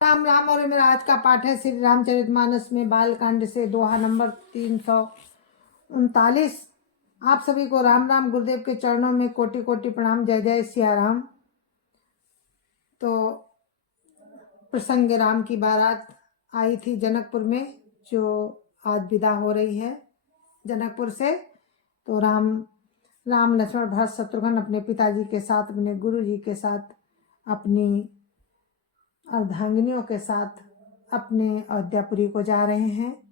राम राम। और मेरा आज का पाठ है श्री रामचरितमानस में बालकांड से दोहा नंबर 339। आप सभी को राम राम। गुरुदेव के चरणों में कोटि कोटि प्रणाम। जय जय सिया राम। तो प्रसंग राम की बारात आई थी जनकपुर में, जो आज विदा हो रही है जनकपुर से। तो राम लक्ष्मण भरत शत्रुघ्न अपने पिताजी के साथ, अपने गुरु जी के साथ, अपनी अर्धांगिनियों के साथ अपने अयोध्यापुरी को जा रहे हैं।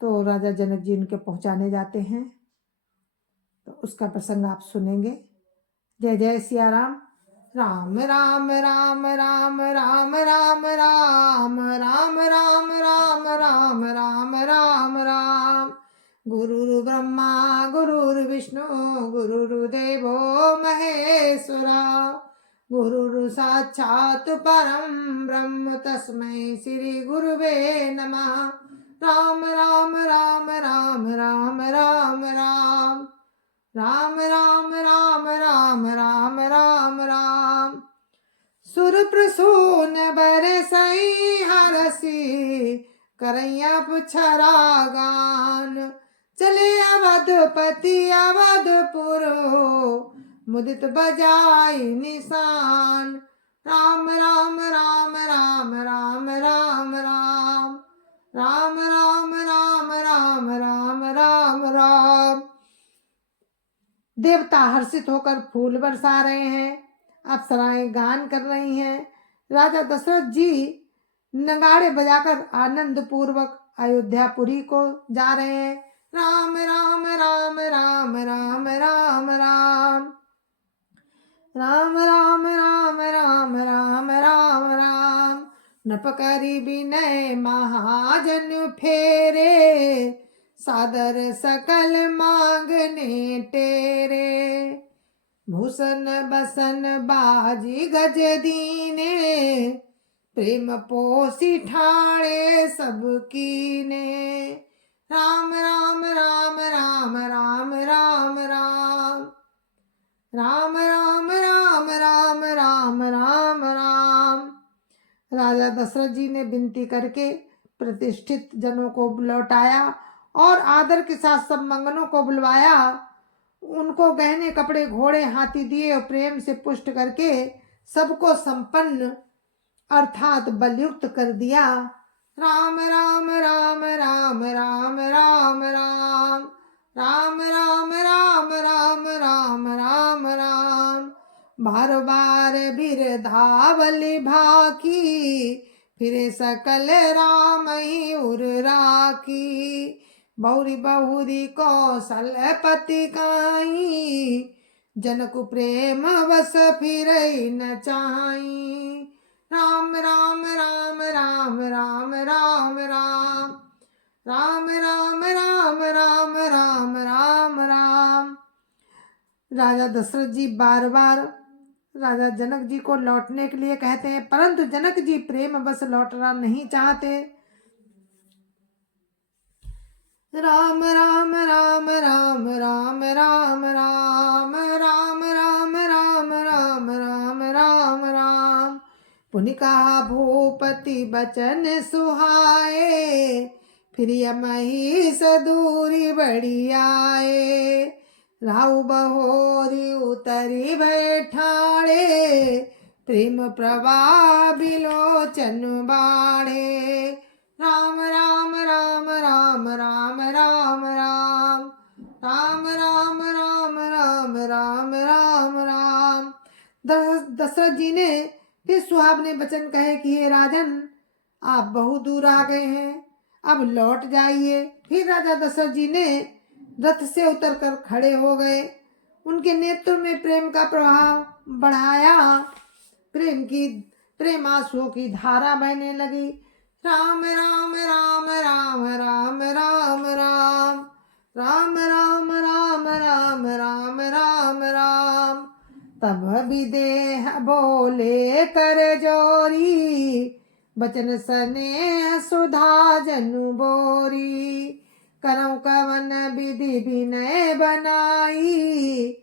तो राजा जनक जी उनके पहुंचाने जाते हैं। तो उसका प्रसंग आप सुनेंगे। जय जय सिया राम। राम राम राम राम राम राम राम राम राम राम राम राम राम राम। गुरुर् ब्रह्मा गुरुर्विष्णु गुरुर्देवो महेश्वरा, गुरुर् साक्षात् परं ब्रह्म तस्मै श्री गुरुवे नमः। राम राम राम राम राम राम राम राम राम राम राम राम राम राम। सुर प्रसून बरसई हरसी, करैया पुछरा गान। चले अवधपति अवधपुर, मुदित बजाई निशान। राम राम राम राम राम राम राम राम राम राम राम राम राम राम। देवता हर्षित होकर फूल बरसा रहे हैं, अप्सराएं गान कर रही हैं। राजा दशरथ जी नगाड़े बजाकर आनंद पूर्वक अयोध्यापुरी को जा रहे हैं। राम राम राम राम राम राम राम राम राम राम राम राम राम राम। नपकरी विनय महाजन फेरे, सादर सकल मांगने तेरे। भूषण बसन बाजी गज दीने, प्रेम पोसी ठाणे सब कीने। राम राम राम राम राम राम राम राम राम राम राम राम राम राम। राजा दशरथ जी ने विनती करके प्रतिष्ठित जनों को लौटाया और आदर के साथ सब मंगनों को बुलवाया। उनको गहने कपड़े घोड़े हाथी दिए और प्रेम से पुष्ट करके सबको संपन्न अर्थात बलयुक्त कर दिया। राम राम राम राम राम राम राम राम राम राम राम राम राम राम। बार बार बिरधावली भाकी, फिरे सकल राम ही उर राखी। बहुरी बहुरी कौशलपति काई, जनक प्रेम वस फिर न चाही। राम राम राम राम राम राम राम राम राम राम राम राम राम राम। राजा दशरथ जी बार बार राजा जनक जी को लौटने के लिए कहते हैं, परंतु जनक जी प्रेम बस लौटना नहीं चाहते। राम राम राम राम राम राम राम राम राम राम राम राम राम राम। पुनि कहा भूपति बचन सुहाए, फिर यमही सदूरी बड़ी आए। राहु बहोरी उतरी बैठाड़े, प्रेम प्रवाह बिलोचन बाड़े। राम राम राम राम राम राम राम राम राम राम राम राम राम राम। दशरथ जी ने फिर सुहावने वचन कहे कि हे राजन, आप बहुत दूर आ गए हैं, अब लौट जाइए। फिर राजा दशरथ जी ने रथ से उतरकर खड़े हो गए। उनके नेत्रों में प्रेम का प्रभाव बढ़ाया, प्रेमांसुओं की धारा बहने लगी। राम राम राम राम राम राम राम राम राम राम राम राम राम राम। तब विदेह बोले कर जोरी, बचन स्नेह सुधा जनु बोरी। करौ कवन विधि विनय बनाई,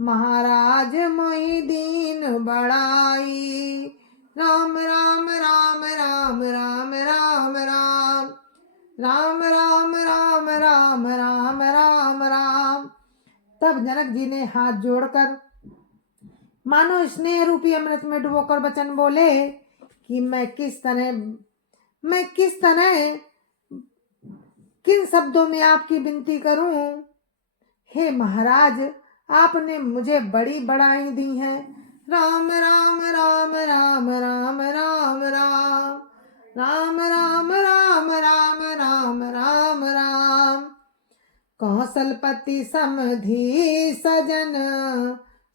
महाराज मोहि दीन बड़ाई। राम राम राम राम राम राम राम राम राम राम राम। तब जनक जी ने हाथ जोड़कर मानो स्नेह रूपी अमृत में डुबोकर वचन बोले कि मैं किस तरह किन शब्दों में आपकी विनती करूं। हे महाराज, आपने मुझे बड़ी बड़ाई दी है। राम राम राम राम राम राम राम राम राम राम राम राम राम राम। कौशलपति समधि सजन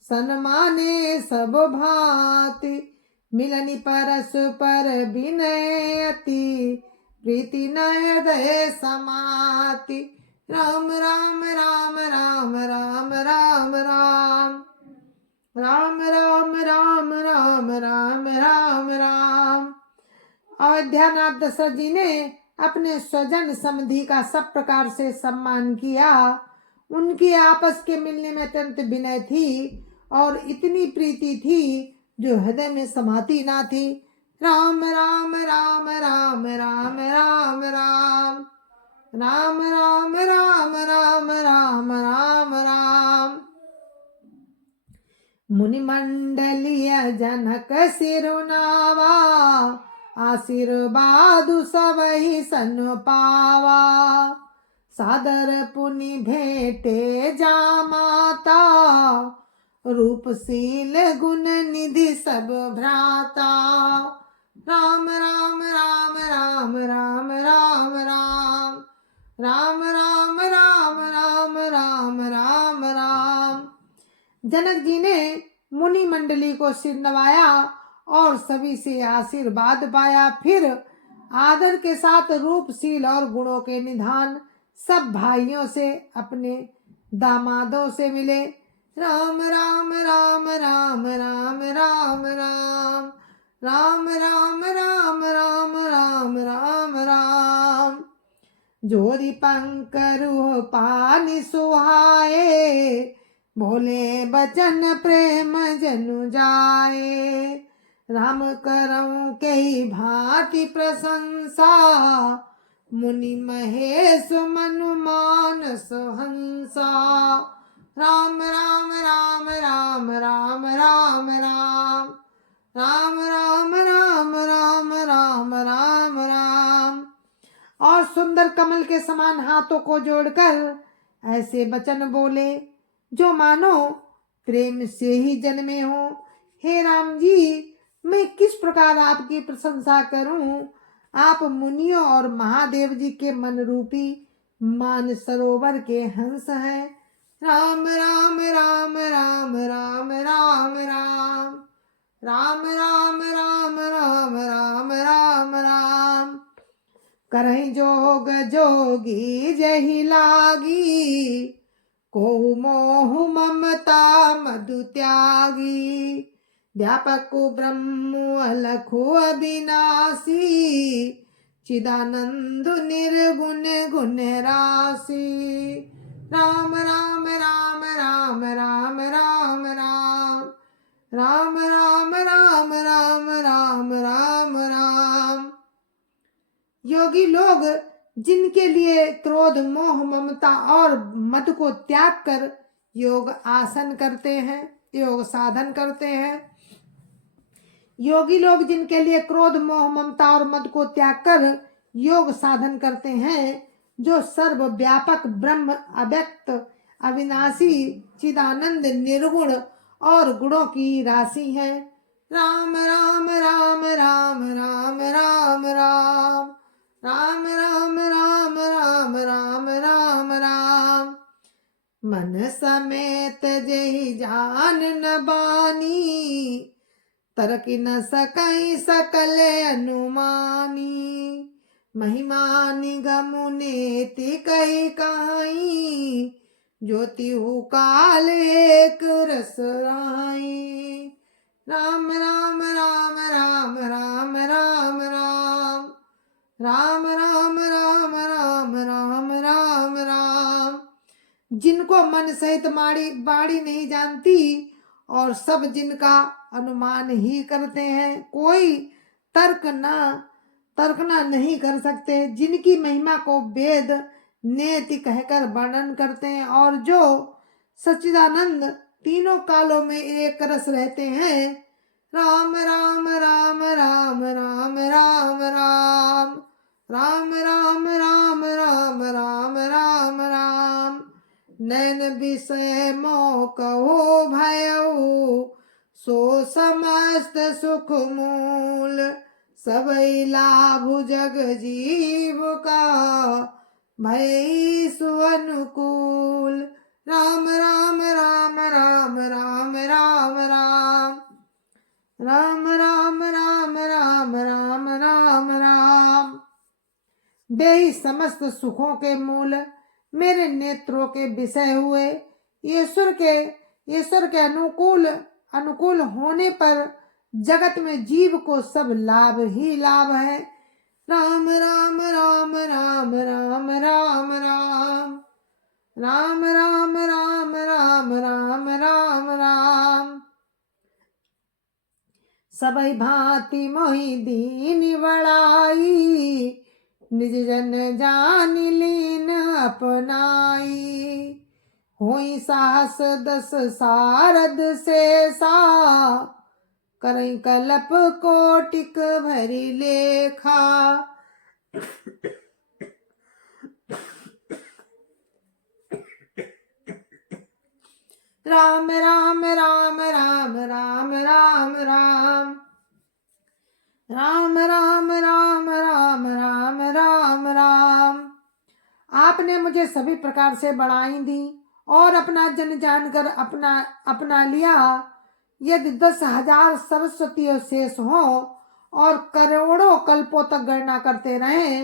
सन्माने सब भांति। मिलनि परस्पर विनय अति प्रीति नय दय समाति। राम राम राम राम राम राम राम राम राम राम राम राम राम राम। अयोध्यानाथ दशरथ जी ने अपने स्वजन समधि का सब प्रकार से सम्मान किया। उनकी आपस के मिलने में अत्यंत विनय थी और इतनी प्रीति थी जो हृदय में समाती ना थी। राम राम राम राम राम राम राम राम राम राम राम राम राम राम। मुनि मंडलीय जनक सिरुनावा आशीर्वाद सबहि सन पावा। सादर पुनि भेटे जा माता रूपशील गुण निधि सब भ्राता। राम राम राम राम राम राम राम राम राम राम राम राम राम राम। जनक जी ने मुनि मंडली को सिर नवाया और सभी से आशीर्वाद पाया। फिर आदर के साथ रूपशील और गुणों के निधान सब भाइयों से अपने दामादों से मिले। राम राम राम राम राम राम राम राम राम राम राम राम राम राम। जोरी पंकरु पानी सुहाए बोले बचन प्रेम जनु जाए। राम करऊं कई भांति प्रशंसा मुनि महेश मनु मानस हंसा। राम राम राम राम राम राम राम राम राम राम राम राम राम राम। और सुंदर कमल के समान हाथों को जोड़कर ऐसे वचन बोले जो मानो प्रेम से ही जन्मे हो। हे राम जी, मैं किस प्रकार आपकी प्रशंसा करूं। आप मुनियों और महादेव जी के मन रूपी मान सरोवर के हंस हैं। राम राम राम राम राम राम राम राम राम राम राम राम राम राम। करहि जोग जोगी जहि लागी को मोह ममता मधु त्यागी। व्यापक ब्रह्म अलखु अविनाशी चिदानंद निर्गुण गुण राशि। राम राम राम राम राम राम राम राम राम राम राम राम राम राम। योगी लोग जिनके लिए क्रोध मोह ममता और मद को त्याग कर योग आसन करते हैं, योग साधन करते हैं। योगी लोग जिनके लिए क्रोध मोह ममता और मद को त्याग कर योग साधन करते हैं, जो सर्वव्यापक ब्रह्म अव्यक्त अविनाशी चिदानंद निर्गुण और गुणों की राशि है। राम राम राम राम राम राम राम राम राम राम राम राम राम राम। मन समेत जहि जान न बानी तरकी न सकई सकल अनुमानी। महिमा निगम नेति कही कहाई ज्योति हु काल एक रस राई। राम राम राम राम राम राम राम राम राम राम राम राम राम राम। जिनको मन सहित बाड़ी नहीं जानती और सब जिनका अनुमान ही करते हैं, कोई तर्क न तर्कना नहीं कर सकते, जिनकी महिमा को वेद नेति कहकर वर्णन करते हैं और जो सच्चिदानंद तीनों कालों में एक रस रहते हैं। राम राम राम राम राम राम राम राम राम राम राम राम राम राम नैन विषय मोह कहो भयऊ सो समस्त सुख मूल सबई लाभ जग जीव का भय सुअनुकूल। राम राम राम राम राम राम राम राम राम राम राम राम राम राम वे ही समस्त सुखों के मूल मेरे नेत्रों के विषय हुए। ईश्वर के अनुकूल होने पर जगत में जीव को सब लाभ ही लाभ है। राम राम राम राम राम राम राम राम राम राम राम राम राम राम सबई भांति मोहि दीन बड़ाई निज जन जान लीन अपनाई होई साहस 10 सारद से सा करई कलप कोटिक भरी लेखा। राम राम राम राम राम राम राम राम राम राम राम राम राम राम आपने मुझे सभी प्रकार से बढ़ाई दी और अपना जन जानकर अपना लिया। यदि 10,000 सरस्वती शेष हो और करोड़ों कल्पों तक गणना करते रहे।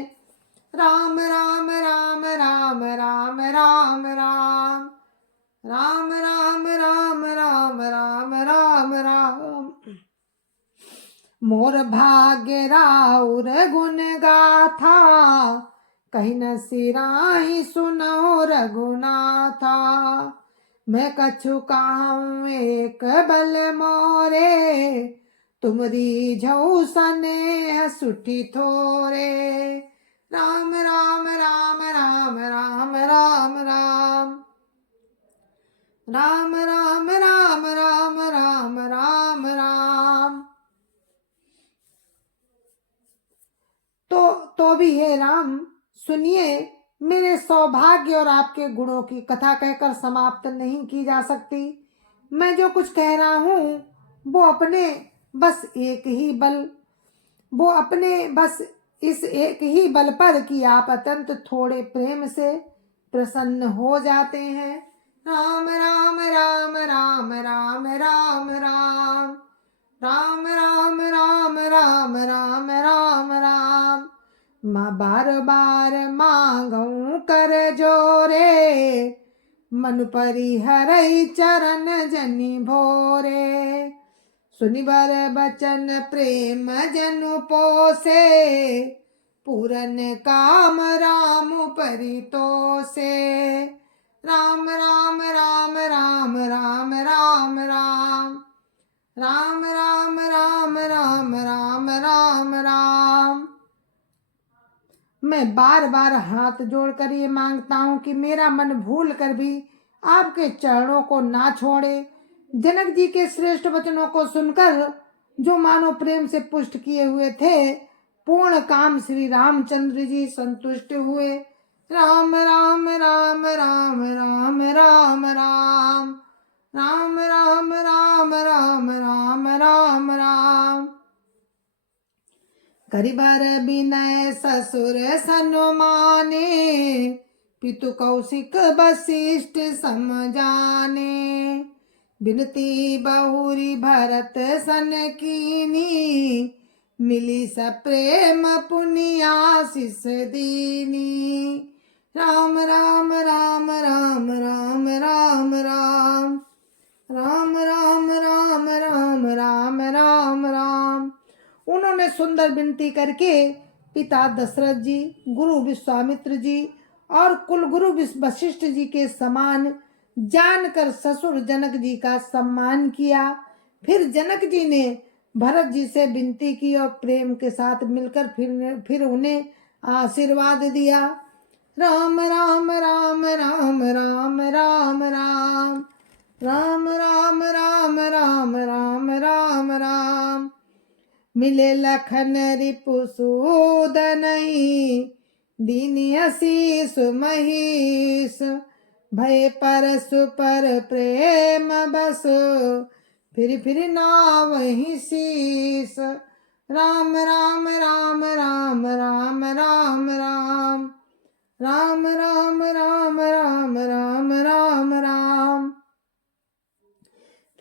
राम राम राम राम राम राम राम राम राम राम राम राम राम राम मोर भाग्य राउर गुण गाथा कहीं न सिराही सुनो रघुनाथा मैं कछु कहूँ एक बल मोरे तुमरी झऊ सने सुठी थोरे। राम राम राम राम राम राम राम राम राम राम राम राम राम राम तो भी हे राम सुनिए, मेरे सौभाग्य और आपके गुणों की कथा कहकर समाप्त नहीं की जा सकती। मैं जो कुछ कह रहा हूँ वो अपने बस इस एक ही बल पर कि आप अत्यंत थोड़े प्रेम से प्रसन्न हो जाते हैं। राम राम राम राम राम राम राम राम राम राम राम राम राम राम माँ बार बार मांगूं कर जोरे मन परिहरई चरण जनि भोरे सुनि बर बचन प्रेम जनु पोसे पूरन काम राम परितोषे। राम राम राम राम राम राम राम राम राम राम राम राम राम राम मैं बार बार हाथ जोड़कर ये मांगता हूँ कि मेरा मन भूल कर भी आपके चरणों को ना छोड़े। जनक जी के श्रेष्ठ वचनों को सुनकर जो मानो प्रेम से पुष्ट किए हुए थे, पूर्ण काम श्री रामचंद्र जी संतुष्ट हुए। राम राम राम राम राम राम राम राम राम राम राम राम राम राम करिबर विनय ससुर सनुमाने पितु कौशिक वशिष्ठ समझाने बिनती बहुरी भरत सन कीनी मिली सप्रेम पुण्याशिष दीनी। राम राम राम राम राम राम राम राम राम राम राम राम राम राम उन्होंने सुंदर विनती करके पिता दशरथ जी, गुरु विश्वामित्र जी और कुलगुरु वशिष्ठ जी के समान जानकर ससुर जनक जी का सम्मान किया। फिर जनक जी ने भरत जी से विनती की और प्रेम के साथ मिलकर फिर उन्हें आशीर्वाद दिया। राम राम राम राम राम राम राम राम राम राम राम राम राम राम। मिले लखन रिपु सूदनई, दीनी आशीष महीश, भय परसु पर प्रेम बस, फिर नावहि शीस। राम राम राम राम राम राम राम राम राम राम राम राम राम राम।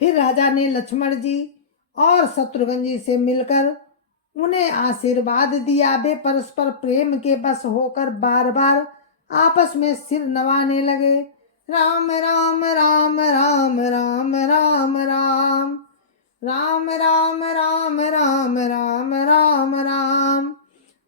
फिर राजा ने लक्ष्मण जी और शत्रुघ्न जी से मिलकर उन्हें आशीर्वाद दिया। वे परस्पर प्रेम के बस होकर बार बार आपस में सिर नवाने लगे। राम राम राम राम राम राम राम राम राम राम राम राम राम राम।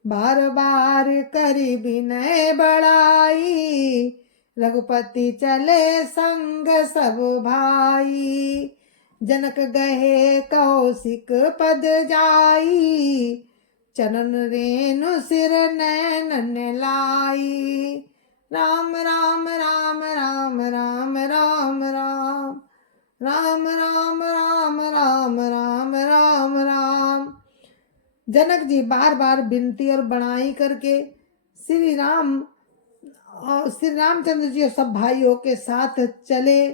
बार बार करी विनय बढ़ाई, रघुपति चले संग सब भाई। जनक गहे कौशिक पद जाई, चरण रेणु सिर नैनन लाई। राम राम राम राम राम राम राम राम राम राम राम राम राम राम। जनक जी बार बार विनती और बड़ाई करके श्री रामचंद्र जी और सब भाइयों के साथ चले।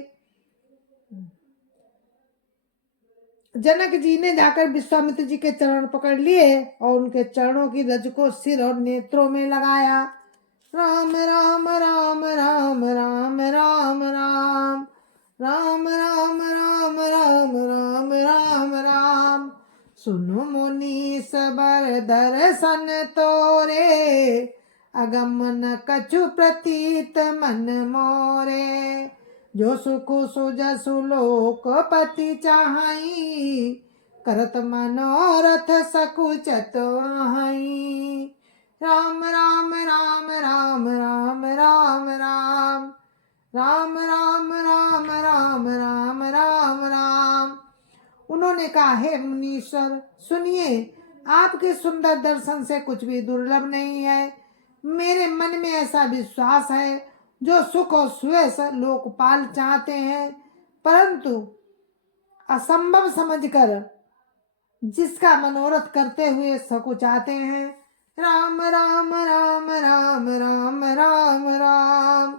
जनक जी ने जाकर विश्वामित्र जी के चरण पकड़ लिए और उनके चरणों की रज को सिर और नेत्रों में लगाया। राम राम राम राम राम राम राम राम राम राम राम राम राम राम। सुनु मुनि सबर दर्शन तोरे, अगमन कछु प्रतीत मन मोरे। जो सुख सुजसु लोकपति चाहई, करत मनोरथ सकुचत वहीं। राम राम राम राम राम राम राम राम राम राम राम राम राम राम। उन्होंने कहा, हे मुनीश्वर सुनिए, आपके सुंदर दर्शन से कुछ भी दुर्लभ नहीं है। मेरे मन में ऐसा विश्वास है, जो सुख और सुयश लोकपाल चाहते हैं, परंतु असंभव समझकर जिसका मनोरथ करते हुए सकुचाते हैं। राम राम राम राम राम राम राम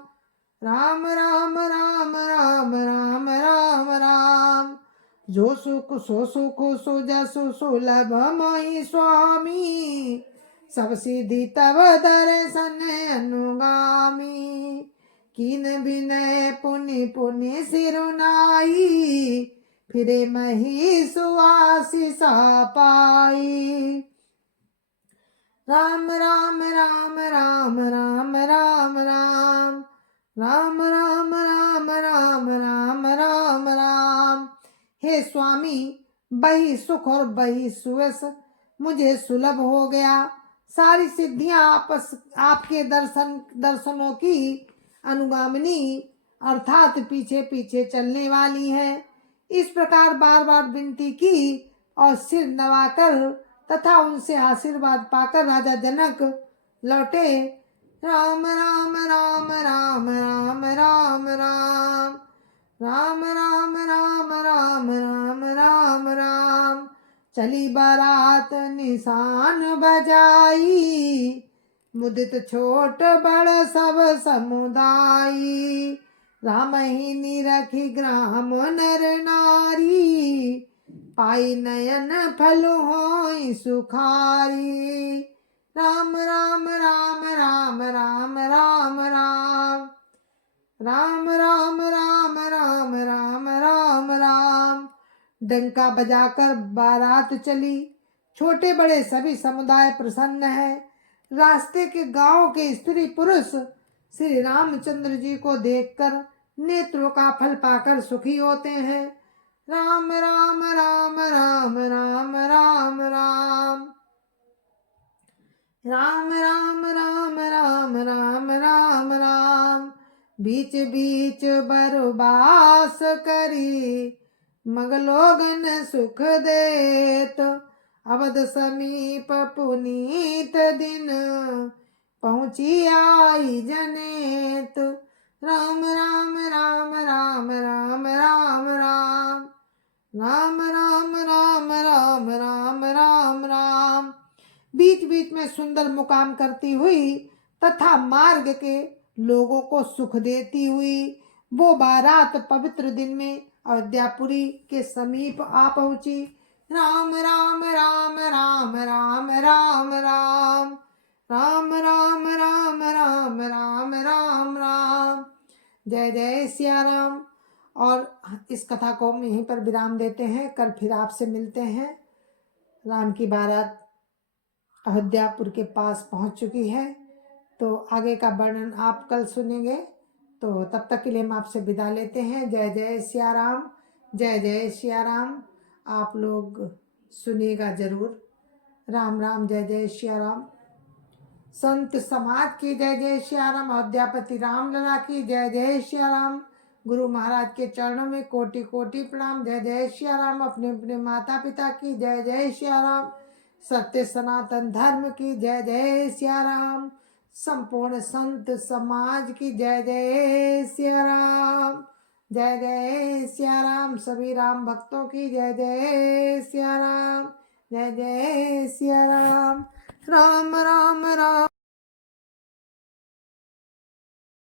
राम राम राम राम राम राम राम। जो सुख सो सुख सुजसु सुलभ मोहि स्वामी, सब सिद्धि तब दर्शन अनुगामी। कीन विनय पुनि पुनि सिरुनाई, फिरे मही सुआसीसा पाई। राम राम राम राम राम राम राम राम राम राम राम राम राम राम। हे स्वामी, बही सुख और बही सुयश मुझे सुलभ हो गया। सारी सिद्धियां आपके दर्शनों की अनुगामिनी अर्थात पीछे पीछे चलने वाली है। इस प्रकार बार बार विनती की और सिर नवाकर तथा उनसे आशीर्वाद पाकर राजा जनक लौटे। राम राम राम राम राम राम राम राम राम राम राम राम राम राम। चली बारात निशान बजाई, मुदित छोट बड़ सब समुदायी। राम ही निरखी ग्राम नर नारी, पाई नयन फल होई सुखारी। राम राम राम राम राम राम राम राम राम राम राम राम राम राम। डंका बजाकर बारात चली। छोटे बड़े सभी समुदाय प्रसन्न है। रास्ते के गांव के स्त्री पुरुष श्री रामचंद्र जी को देखकर नेत्रों का फल पाकर सुखी होते हैं। राम राम राम राम राम राम राम राम राम राम राम राम राम राम। बीच बीच बरबास करी, मग लोगन सुख देत, अवध समीप पुनीत दिन, पहुँची आई जनेत। राम राम राम राम राम राम राम, राम राम राम राम राम राम राम। बीच बीच में सुंदर मुकाम करती हुई तथा मार्ग के लोगों को सुख देती हुई वो बारात पवित्र दिन में अयोध्यापुरी के समीप आ पहुंची। राम राम राम राम राम राम राम, राम राम राम राम राम राम राम। जय जय सिया राम। और इस कथा को हम यहीं पर विराम देते हैं। कल फिर आपसे मिलते हैं। राम की बारात अयोध्यापुर के पास पहुंच चुकी है, तो आगे का वर्णन आप कल सुनेंगे। तो तब तक के लिए हम आपसे विदा लेते हैं। जय जय सिया राम, जय जय सिया राम। आप लोग सुनिएगा जरूर। राम राम, जय जय सिया राम। संत समाज की जय जय सिया राम। अयोध्यापति रामलला की जय जय सिया राम। गुरु महाराज के चरणों में कोटि कोटि प्रणाम। जय जय सिया राम। अपने अपने माता पिता की जय जय सिया राम। सत्य सनातन धर्म की जय जय सिया राम। संपूर्ण संत समाज की जय जय सिया राम। जय जय सिया राम। सभी राम भक्तों की जय जय सिया राम। जय जय सिया राम। राम राम राम।